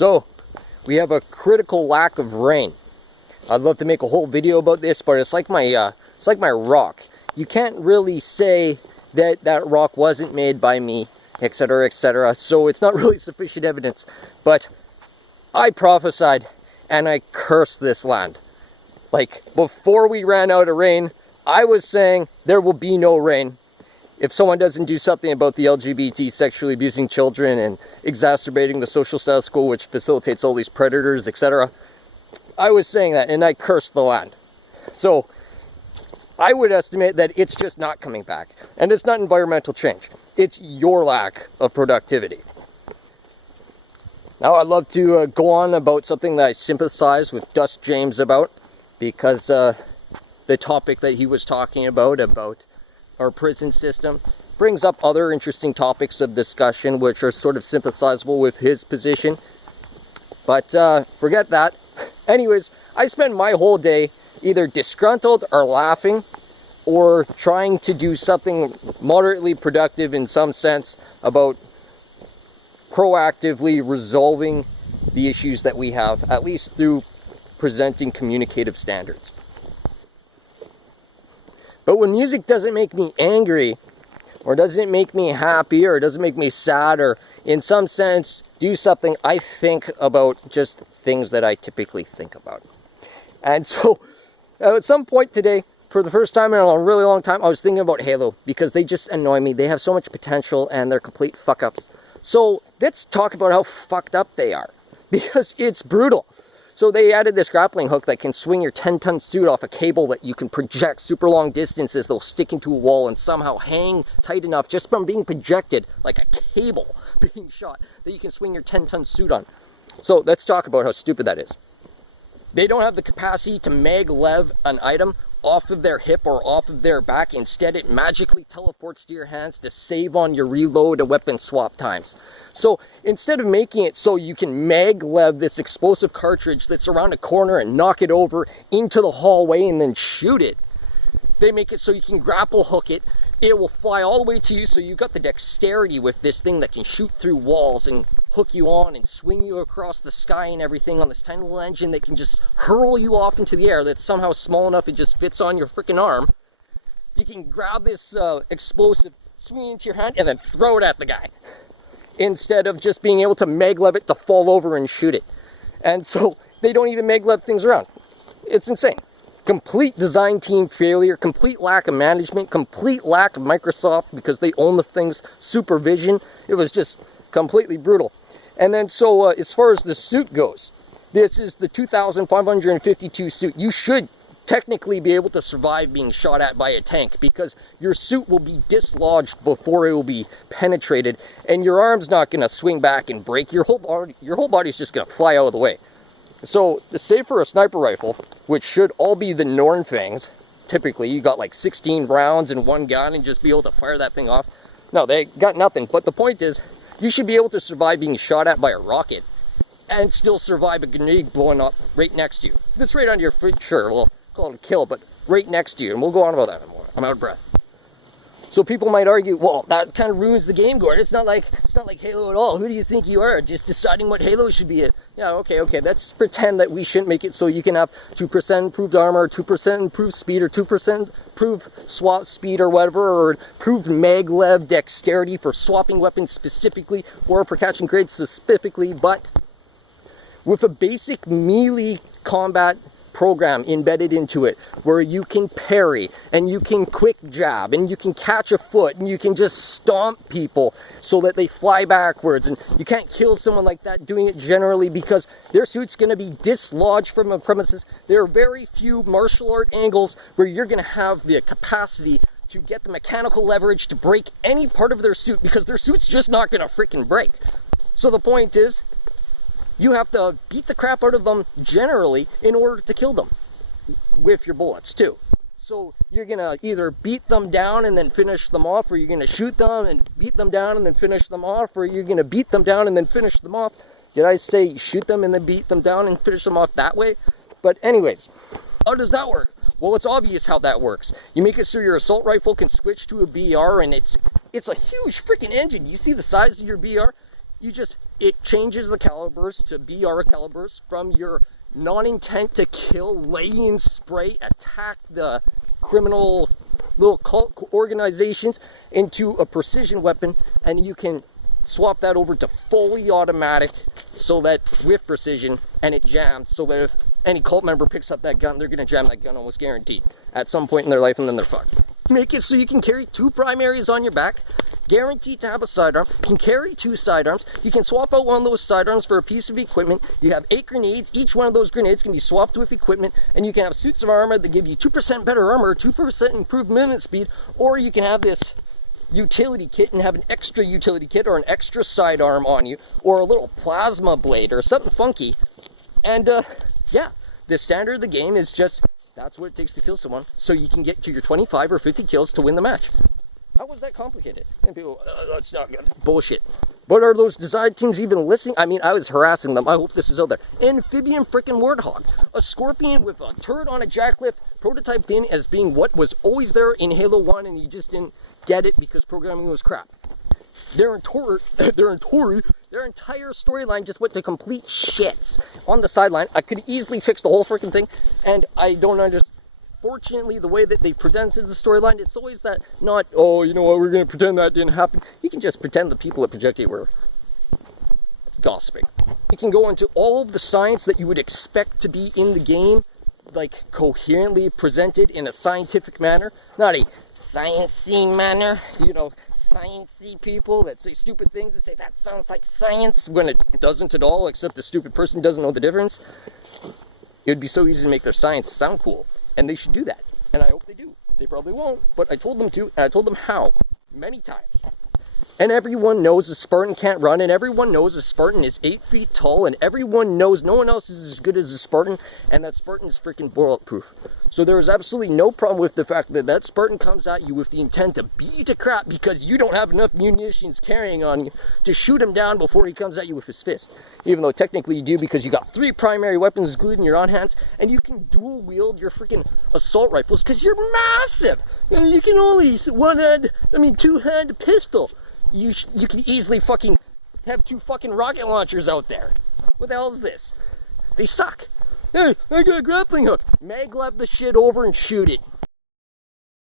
So, we have a critical lack of rain. I'd love to make a whole video about this, but it's like my rock. You can't really say that that rock wasn't made by me, etc., etc. So it's not really sufficient evidence. But I prophesied and I cursed this land. Like, before we ran out of rain, I was saying there will be no rain if someone doesn't do something about the LGBT sexually abusing children and exacerbating the social status quo which facilitates all these predators, etc. I was saying that, and I cursed the land. So I would estimate that it's just not coming back. And it's not environmental change. It's your lack of productivity. Now I'd love to go on about something that I sympathize with Dust James about, because the topic that he was talking about our prison system brings up other interesting topics of discussion which are sort of sympathizable with his position. But forget that. Anyways, I spend my whole day either disgruntled or laughing or trying to do something moderately productive in some sense about proactively resolving the issues that we have, at least through presenting communicative standards. But when music doesn't make me angry, or doesn't make me happy, or doesn't make me sad, or in some sense do something, I think about just things that I typically think about. And so at some point today, for the first time in a really long time, I was thinking about Halo, because they just annoy me. They have so much potential and they're complete fuck-ups. So let's talk about how fucked up they are, because it's brutal. So they added this grappling hook that can swing your 10-ton suit off a cable that you can project super long distances. They'll stick into a wall and somehow hang tight enough just from being projected, like a cable being shot, that you can swing your 10-ton suit on. So let's talk about how stupid that is. They don't have the capacity to maglev an item off of their hip or off of their back. Instead, it magically teleports to your hands to save on your reload and weapon swap times. So instead of making it so you can maglev this explosive cartridge that's around a corner and knock it over into the hallway and then shoot it, they make it so you can grapple hook it. It will fly all the way to you, so you've got the dexterity with this thing that can shoot through walls and hook you on and swing you across the sky and everything on this tiny little engine that can just hurl you off into the air that's somehow small enough it just fits on your freaking arm. You can grab this explosive, swing into your hand, and then throw it at the guy, instead of just being able to maglev it to fall over and shoot it. And so they don't even maglev things around. It's insane. Complete design team failure, complete lack of management, complete lack of Microsoft because they own the thing's supervision. It was just completely brutal. And then so as far as the suit goes, this is the 2552 suit. You should technically be able to survive being shot at by a tank, because your suit will be dislodged before it will be penetrated, and your arm's not going to swing back and break. Your whole body's just going to fly out of the way. So, save for a sniper rifle, which should all be the Nornfangs, typically, you got like 16 rounds in one gun and just be able to fire that thing off. No, they got nothing. But the point is, you should be able to survive being shot at by a rocket and still survive a grenade blowing up right next to you. If it's right on your foot, sure, we'll call it a kill, but right next to you, and we'll go on about that more. I'm out of breath. So people might argue, well, that kind of ruins the game, Gordon. It's not like Halo at all. Who do you think you are? Just deciding what Halo should be. Yeah, okay. Let's pretend that we shouldn't make it so you can have 2% improved armor, 2% improved speed, or 2% improved swap speed, or whatever, or improved maglev dexterity for swapping weapons specifically, or for catching grades specifically, but with a basic melee combat program embedded into it, where you can parry and you can quick jab and you can catch a foot and you can just stomp people so that they fly backwards, and you can't kill someone like that doing it generally because their suit's going to be dislodged from the premises. There are very few martial art angles where you're going to have the capacity to get the mechanical leverage to break any part of their suit, because their suit's just not going to freaking break. So the point is, you have to beat the crap out of them generally in order to kill them with your bullets too. So you're gonna either beat them down and then finish them off, or you're gonna shoot them and beat them down and then finish them off, or you're gonna beat them down and then finish them off. Did I say shoot them and then beat them down and finish them off that way? But anyways, how does that work? Well, it's obvious how that works. You make it so your assault rifle can switch to a BR, and it's a huge freaking engine. You see the size of your BR? You just it changes the calibers to BR calibers from your non-intent to kill, lay in spray, attack the criminal little cult organizations into a precision weapon, and you can swap that over to fully automatic so that with precision, and it jams so that if any cult member picks up that gun, they're going to jam that gun almost guaranteed at some point in their life, and then they're fucked. Make it so you can carry 2 primaries on your back, guaranteed to have a sidearm. You can carry 2 sidearms. You can swap out one of those sidearms for a piece of equipment. You have 8 grenades. Each one of those grenades can be swapped with equipment, and you can have suits of armor that give you 2% better armor, 2% improved movement speed, or you can have this utility kit and have an extra utility kit or an extra sidearm on you, or a little plasma blade or something funky. And yeah, the standard of the game is just, that's what it takes to kill someone, so you can get to your 25 or 50 kills to win the match. How was that complicated? And people, that's not good. Bullshit. But are those design teams even listening? I mean, I was harassing them. I hope this is out there. Amphibian frickin' Warthog. A Scorpion with a turret on a jacklift, prototyped in as being what was always there in Halo 1, and you just didn't get it because programming was crap. Their entire storyline just went to complete shits on the sideline. I could easily fix the whole freaking thing, and I don't understand. Fortunately, the way that they presented the storyline, it's always that not, oh, you know what, we're going to pretend that didn't happen. You can just pretend the people at Project 8 were gossiping. You can go into all of the science that you would expect to be in the game, like coherently presented in a scientific manner, not a sciencey manner, you know, sciencey people that say stupid things and say that sounds like science when it doesn't at all, except the stupid person doesn't know the difference. It would be so easy to make their science sound cool. And they should do that. And I hope they do. They probably won't, but I told them to, and I told them how. Many times. And everyone knows a Spartan can't run, and everyone knows a Spartan is 8 feet tall, and everyone knows no one else is as good as a Spartan, and that Spartan is freaking bulletproof. So there is absolutely no problem with the fact that that Spartan comes at you with the intent to beat you to crap because you don't have enough munitions carrying on you to shoot him down before he comes at you with his fist. Even though technically you do, because you got 3 primary weapons glued in your on hands, and you can dual wield your freaking assault rifles because you're massive. You can only two-hand pistol. You can easily fucking have 2 fucking rocket launchers out there. What the hell is this? They suck. Hey, I got a grappling hook. Maglev the shit over and shoot it.